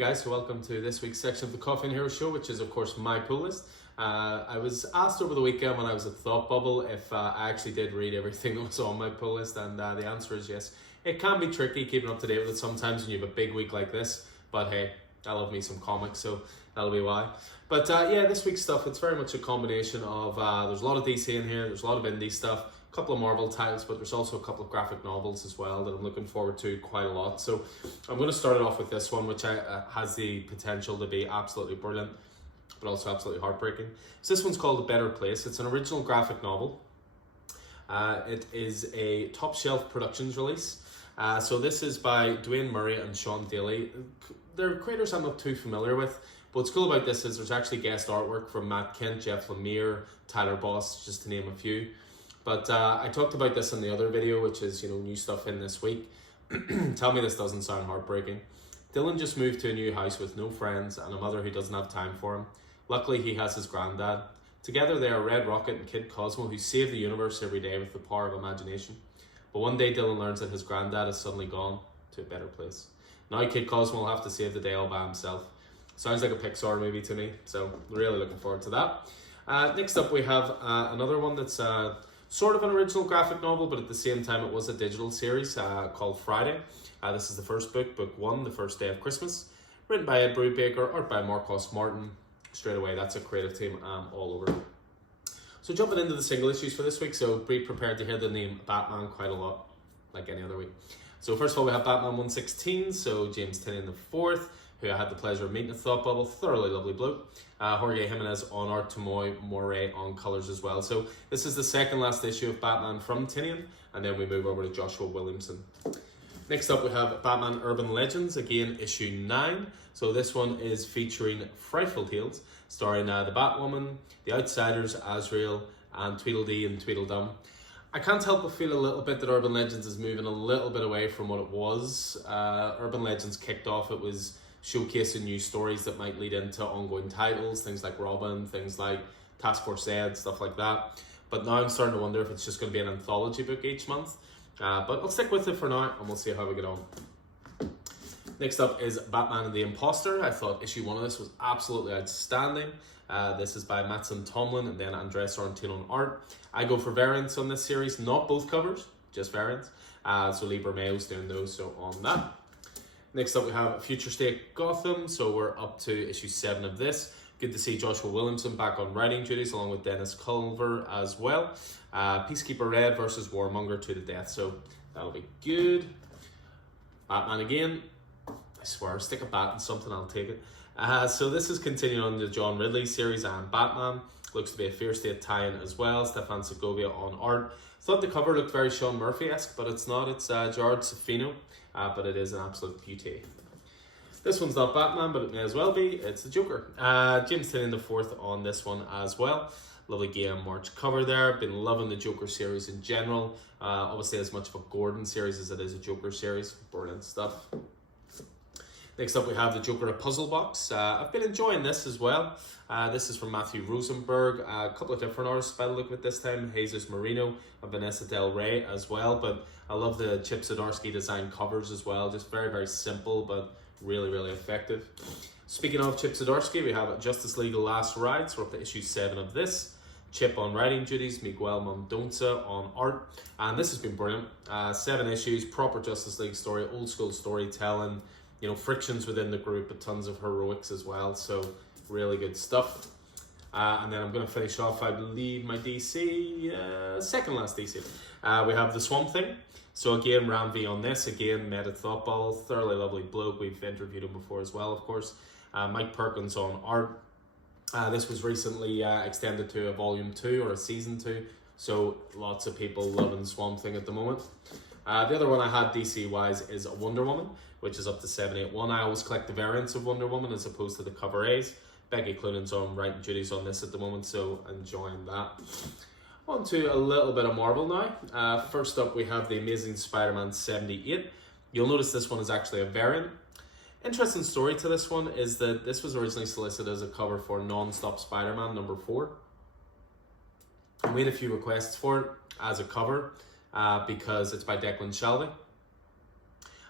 guys, so welcome to this week's section of the Coffee and Hero Show, which is of course my pull list. I was asked over the weekend when I was at Thought Bubble if I actually did read everything that was on my pull list, and the answer is yes. It can be tricky keeping up to date with it sometimes when you have a big week like this, but hey, I love me some comics, so that'll be why. But yeah, this week's stuff, it's very much a combination of, there's a lot of DC in here, there's a lot of indie stuff, a couple of Marvel titles, but there's also a couple of graphic novels as well that I'm looking forward to quite a lot. So I'm going to start it off with this one, which has the potential to be absolutely brilliant, but also absolutely heartbreaking. So this one's called A Better Place. It's an original graphic novel. It is a Top Shelf Productions release. So this is by Dwayne Murray and Sean Daly. They're creators I'm not too familiar with. But what's cool about this is there's actually guest artwork from Matt Kent, Jeff Lemire, Tyler Boss, just to name a few. But I talked about this in the other video, which is, new stuff in this week. Tell me this doesn't sound heartbreaking. Dylan just moved to a new house with no friends and a mother who doesn't have time for him. Luckily, he has his granddad. Together, they are Red Rocket and Kid Cosmo, who save the universe every day with the power of imagination. But one day, Dylan learns that his granddad is suddenly gone to a better place. Now, Kid Cosmo will have to save the day all by himself. Sounds like a Pixar movie to me, so really looking forward to that. Next up, we have another one that's sort of an original graphic novel, but at the same time, it was a digital series called Friday. This is the first book, book one, The First Day of Christmas, written by Ed Brubaker, art by Marcos Martin. Straight away, that's a creative team all over. So jumping into the single issues for this week, so be prepared to hear the name Batman quite a lot, like any other week. So first of all, we have Batman 116, so James Tynion IV, who I had the pleasure of meeting at Thought Bubble, thoroughly lovely bloke. Jorge Jimenez on art, Tomoe Moray on colours as well. So this is the second last issue of Batman from Tynion, and then we move over to Joshua Williamson. Next up, we have Batman Urban Legends, again issue 9. So this one is featuring Frightful Tales, starring the Batwoman, The Outsiders, Azrael, and Tweedledee and Tweedledum. I can't help but feel a little bit that Urban Legends is moving a little bit away from what it was. Urban Legends kicked off, it was showcasing new stories that might lead into ongoing titles, things like Robin, things like Task Force Ed, stuff like that. But now I'm starting to wonder if it's just going to be an anthology book each month. But I'll stick with it for now, and we'll see how we get on. Next up is Batman and the Imposter. I thought issue 1 of this was absolutely outstanding. This is by Mattson Tomlin and then Andres Sorrentino on art. I go for variants on this series, not both covers, just variants. So Lee Bermejo's doing those, so on that. Next up, we have Future State Gotham. So we're up to issue 7 of this. Good to see Joshua Williamson back on writing duties, along with Dennis Culver as well. Peacekeeper Red versus Warmonger to the death. So that'll be good. Batman again. I swear, stick a bat in something, I'll take it. So this is continuing on the John Ridley series and Batman. Looks to be a Fear State tie-in as well. Stefan Segovia on art. Thought the cover looked very Sean Murphy-esque, but it's not. It's Gerard Safino, but it is an absolute beauty. This one's not Batman, but it may as well be. It's the Joker. James Tynion IV on this one as well. Lovely Game March cover there. Been loving the Joker series in general. Obviously as much of a Gordon series as it is a Joker series. Brilliant stuff. Next up, we have the Joker, a puzzle box. I've been enjoying this as well. This is from Matthew Rosenberg. A couple of different artists by the look of it this time. Jesus Marino and Vanessa Del Rey as well. But I love the Chip Zdarsky design covers as well. Just very, very simple, but really, really effective. Speaking of Chip Zdarsky, we have Justice League Last Ride. So we're up to issue 7 of this. Chip on writing duties, Miguel Mendonça on art. And this has been brilliant. 7 issues, proper Justice League story, old school storytelling. Frictions within the group, but tons of heroics as well. So really good stuff. And then I'm going to finish off, I believe, my DC, second last DC. We have the Swamp Thing. So again, Ram V on this. Again, met at Thought Bubble. Thoroughly lovely bloke. We've interviewed him before as well, of course. Mike Perkins on art. This was recently extended to a volume 2 or a season 2. So lots of people loving Swamp Thing at the moment. The other one I had DC-wise is Wonder Woman, which is up to 781. I always collect the variants of Wonder Woman as opposed to the cover A's. Becky Cloonan's on writing duties on this at the moment, so enjoying that. On to a little bit of Marvel now. First up, we have The Amazing Spider-Man 78. You'll notice this one is actually a variant. Interesting story to this one is that this was originally solicited as a cover for Non-Stop Spider-Man number 4. I made a few requests for it as a cover because it's by Declan Shalvey.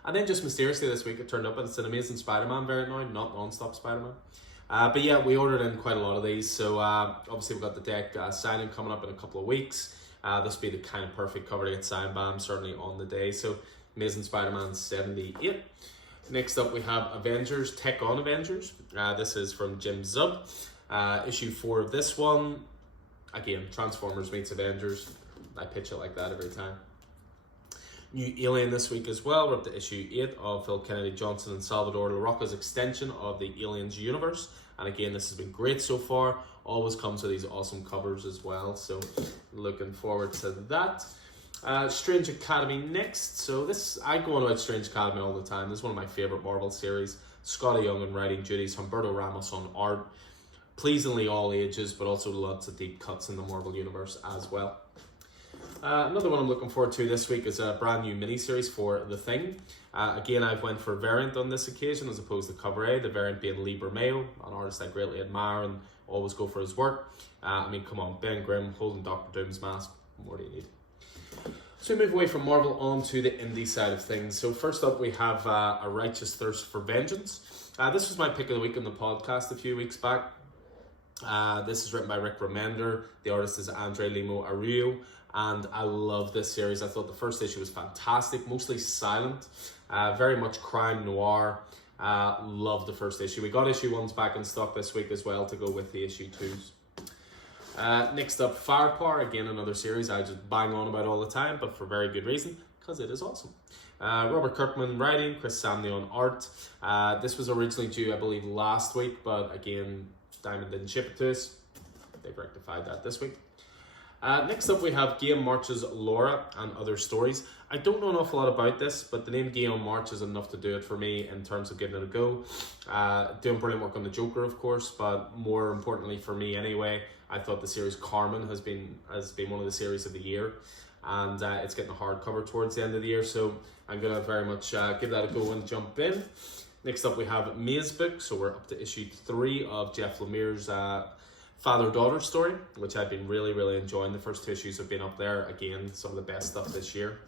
And then just mysteriously this week it turned up and it's an Amazing Spider-Man variant now, not Non-Stop Spider-Man. But yeah, we ordered in quite a lot of these, so obviously we've got the deck signing coming up in a couple of weeks. This will be the kind of perfect cover to get signed by him, certainly on the day. So Amazing Spider-Man 78. Next up we have Avengers, Tech on Avengers. This is from Jim Zub. Issue 4 of this one. Again, Transformers meets Avengers. I pitch it like that every time. New Alien this week as well. We're up to issue 8 of Phil Kennedy Johnson and Salvador LaRocca's extension of the Aliens universe. And again, this has been great so far. Always comes with these awesome covers as well. So looking forward to that. Strange Academy next. So I go on about Strange Academy all the time. This is one of my favourite Marvel series. Scotty Young on writing duties, Humberto Ramos on art. Pleasingly all ages, but also lots of deep cuts in the Marvel universe as well. Another one I'm looking forward to this week is a brand new miniseries for The Thing. Again, I've went for variant on this occasion as opposed to cover A, the variant being Lee Bermeo, an artist I greatly admire and always go for his work. I mean, come on, Ben Grimm holding Doctor Doom's mask, what more do you need? So we move away from Marvel on to the indie side of things. So first up we have A Righteous Thirst for Vengeance. This was my pick of the week on the podcast a few weeks back. This is written by Rick Remender. The artist is Andre Limo Arroyo. And I love this series. I thought the first issue was fantastic, mostly silent, very much crime noir. Love the first issue. We got issue 1s back in stock this week as well to go with the issue 2s. Next up, Firepower, again another series I just bang on about all the time, but for very good reason, because it is awesome. Robert Kirkman writing, Chris Samney on art. This was originally due, I believe, last week, but again, Diamond didn't ship it to us. They've rectified that this week. Next up we have Guillaume March's Laura and Other Stories. I don't know an awful lot about this, but the name Guillaume March is enough to do it for me in terms of giving it a go. Doing brilliant work on the Joker, of course, but more importantly for me anyway, I thought the series Carmen has been one of the series of the year, and it's getting a hardcover towards the end of the year, so I'm going to very much give that a go and jump in. Next up we have Maze Book, so we're up to issue 3 of Jeff Lemire's father-daughter story, which I've been really enjoying. The first 2 issues have been up there. Again, some of the best stuff this year.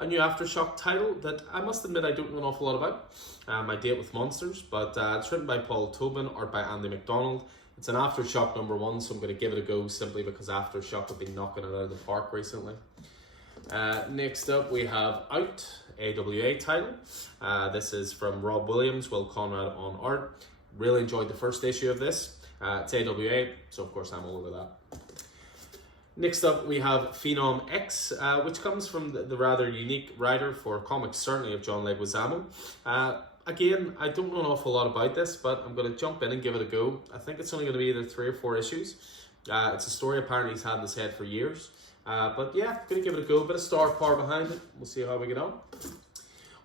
A new Aftershock title that I must admit I don't know an awful lot about. My Date with Monsters, but it's written by Paul Tobin, art by Andy McDonald. It's an Aftershock #1, so I'm going to give it a go simply because Aftershock have been knocking it out of the park recently. Next up we have Out, AWA title. This is from Rob Williams, Will Conrad on art. Really enjoyed the first issue of this. It's AWA, so of course I'm all over that. Next up we have Phenom X, which comes from the rather unique writer for comics, certainly, of John Leguizamo. Again, I don't know an awful lot about this, but I'm going to jump in and give it a go. I think it's only going to be either 3 or 4 issues. It's a story apparently he's had in his head for years. But yeah, going to give it a go. A bit of star power behind it. We'll see how we get on.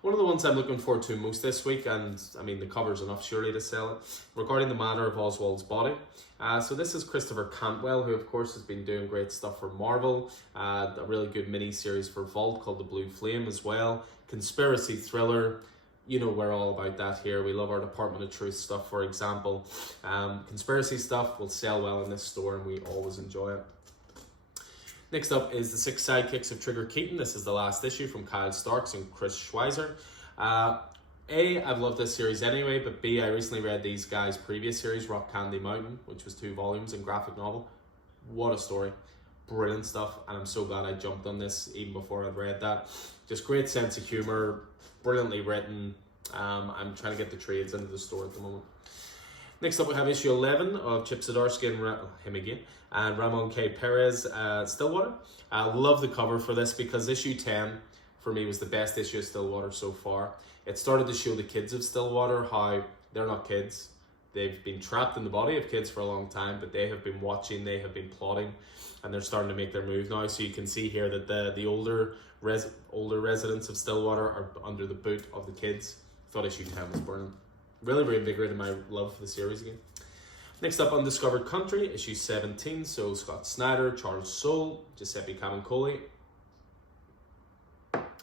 One of the ones I'm looking forward to most this week, and I mean the cover's enough surely to sell it, regarding the Manor of Oswald's Body. So this is Christopher Cantwell, who of course has been doing great stuff for Marvel. A really good mini-series for Vault called The Blue Flame as well. Conspiracy thriller. You know we're all about that here. We love our Department of Truth stuff, for example. Conspiracy stuff will sell well in this store and we always enjoy it. Next up is The Six Sidekicks of Trigger Keaton. This is the last issue from Kyle Starks and Chris Schweizer. A, I've loved this series anyway, but B, I recently read these guys' previous series, Rock Candy Mountain, which was 2 volumes in graphic novel. What a story. Brilliant stuff, and I'm so glad I jumped on this even before I'd read that. Just great sense of humour, brilliantly written. I'm trying to get the trades into the store at the moment. Next up we have issue 11 of Chip Zdarsky and Ramon K. Perez, Stillwater. I love the cover for this because issue 10 for me was the best issue of Stillwater so far. It started to show the kids of Stillwater how they're not kids. They've been trapped in the body of kids for a long time, but they have been watching, they have been plotting, and they're starting to make their move now. So you can see here that the older residents of Stillwater are under the boot of the kids. Thought issue 10 was brilliant. Really reinvigorated my love for the series again. Next up, Undiscovered Country, issue 17. So Scott Snyder, Charles Soule, Giuseppe Camuncoli.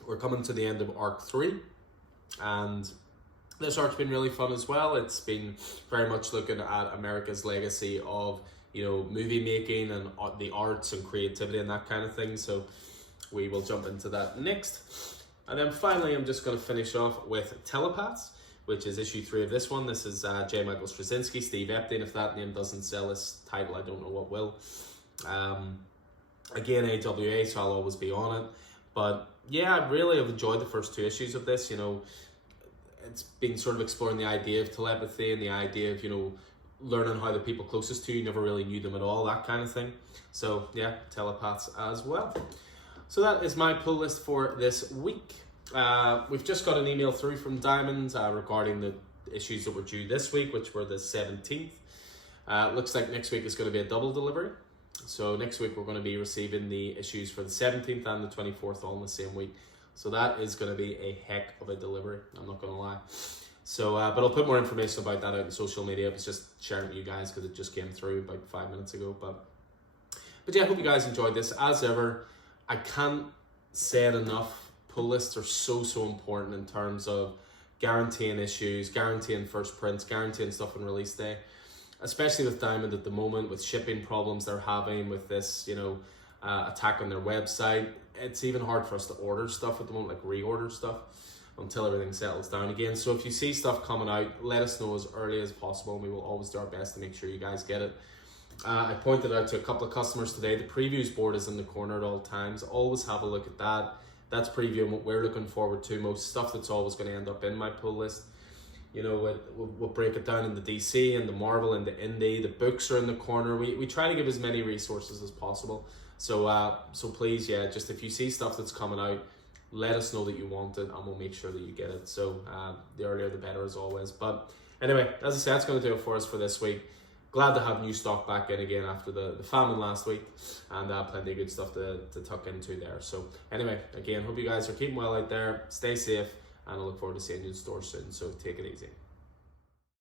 We're coming to the end of arc 3, and this arc's been really fun as well. It's been very much looking at America's legacy of, you know, movie making and the arts and creativity and that kind of thing. So we will jump into that next. And then finally, I'm just going to finish off with Telepaths, which is issue 3 of this one. This is J. Michael Straczynski, Steve Epting. If that name doesn't sell this title, I don't know what will. Again, AWA, so I'll always be on it. But yeah, I really have enjoyed the first 2 issues of this. You know, it's been sort of exploring the idea of telepathy and the idea of, you know, learning how the people closest to you never really knew them at all, that kind of thing. So yeah, Telepaths as well. So that is my pull list for this week. We've just got an email through from Diamond regarding the issues that were due this week, which were the 17th. Looks like next week is going to be a double delivery. So next week we're going to be receiving the issues for the 17th and the 24th all in the same week. So that is going to be a heck of a delivery, I'm not going to lie. So, but I'll put more information about that out on social media. I was just sharing it with you guys because it just came through about 5 minutes ago. But yeah, I hope you guys enjoyed this. As ever, I can't say it enough. Pull lists are so important in terms of guaranteeing issues, guaranteeing first prints, guaranteeing stuff on release day. Especially with Diamond at the moment, with shipping problems they're having, with this, you know, attack on their website. It's even hard for us to order stuff at the moment, like reorder stuff, until everything settles down again. So if you see stuff coming out, let us know as early as possible, and we will always do our best to make sure you guys get it. I pointed out to a couple of customers today, the previews board is in the corner at all times. Always have a look at that. That's previewing what we're looking forward to most, stuff that's always going to end up in my pull list. You know, we'll break it down in the DC and the Marvel and the Indie. The books are in the corner. We try to give as many resources as possible. So so please, yeah, just if you see stuff that's coming out, let us know that you want it, and we'll make sure that you get it. So the earlier the better, as always. But anyway, as I said, that's going to do it for us for this week. Glad to have new stock back in again after the famine last week, and plenty of good stuff to tuck into there. So anyway, again, hope you guys are keeping well out there. Stay safe, and I look forward to seeing you in store soon. So take it easy.